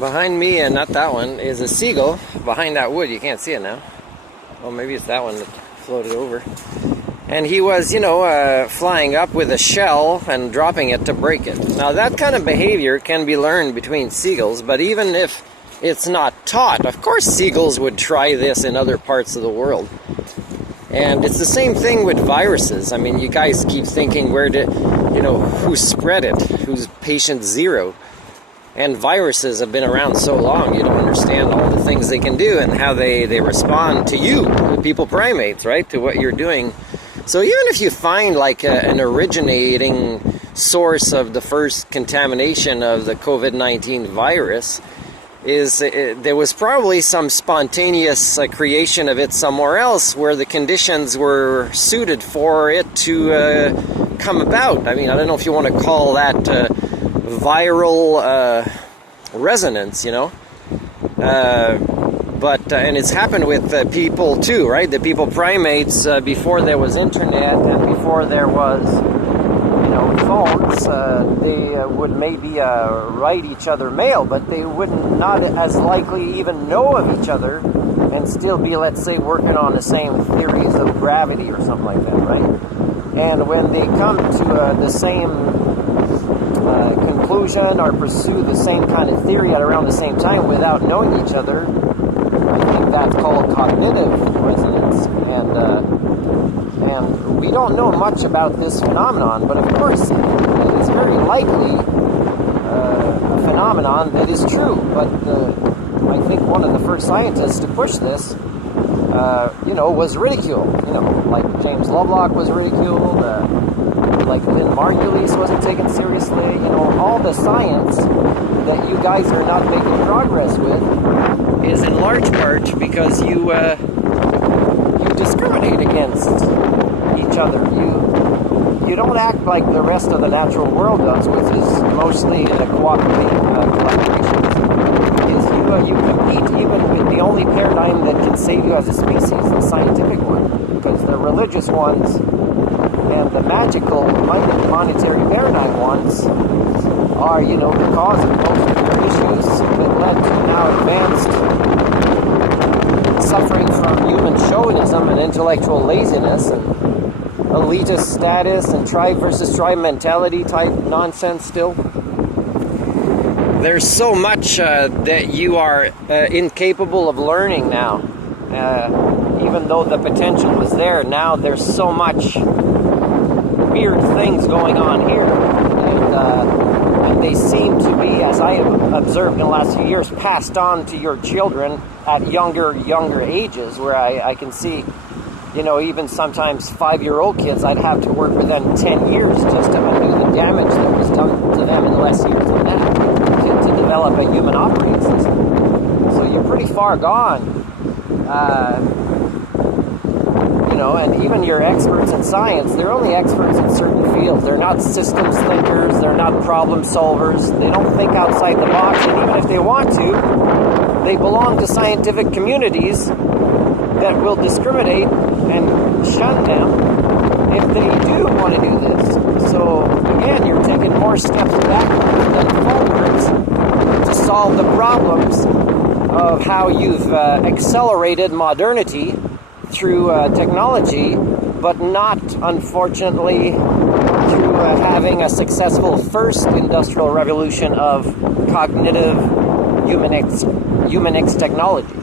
Behind me, and not that one, is a seagull. Behind that wood, you can't see it now. Well, maybe it's that one that floated over. And he was, flying up with a shell and dropping it to break it. Now, that kind of behavior can be learned between seagulls, but even if it's not taught, of course seagulls would try this in other parts of the world. And it's the same thing with viruses. I mean, you guys keep thinking, who spread it? Who's patient zero? And viruses have been around so long, you don't understand all the things they can do and how they respond to you, the people primates, right? To what you're doing. So even if you find like an originating source of the first contamination of the COVID-19 virus, there was probably some spontaneous creation of it somewhere else where the conditions were suited for it to come about. I mean, I don't know if you want to call that viral resonance, but and it's happened with people too, right? The people primates, before there was internet and before there was phones, they would maybe write each other mail, but they would not as likely even know of each other and still be, let's say, working on the same theories of gravity or something like that, right? And when they come to the same conclusion or pursue the same kind of theory at around the same time without knowing each other, I think that's called cognitive resonance. And we don't know much about this phenomenon, but of course it is very likely a phenomenon that is true. But I think one of the first scientists to push this, was ridiculed. Like James Lovelock was ridiculed, like Lynn Margulies wasn't taken seriously. All the science that you guys are not making progress with is in large part because you discriminate against each other. You don't act like the rest of the natural world does, which is mostly in a cooperative collaboration. You compete even with the only paradigm that can save you as a species, the scientific one, because the religious ones and the magical monetary paradigm ones are, the cause of most of your issues that led to now advanced suffering from human chauvinism and intellectual laziness and elitist status and tribe versus tribe mentality type nonsense still. There's so much that you are incapable of learning now. Even though the potential was there, now there's so much weird things going on here. And they seem to be, as I have observed in the last few years, passed on to your children at younger ages, where I can see, even sometimes 5-year-old kids, I'd have to work with them 10 years just to undo the damage that was done to them in less years than that, to develop a human operating system. So you're pretty far gone. And even your experts in science, they're only experts in certain fields. They're not systems thinkers, they're not problem solvers, they don't think outside the box, and even if they want to, they belong to scientific communities that will discriminate and shun them if they do want to do this. So, again, you're taking more steps backwards than forwards to solve the problems of how you've accelerated modernity through technology, but not, unfortunately, through having a successful first industrial revolution of cognitive human X technology.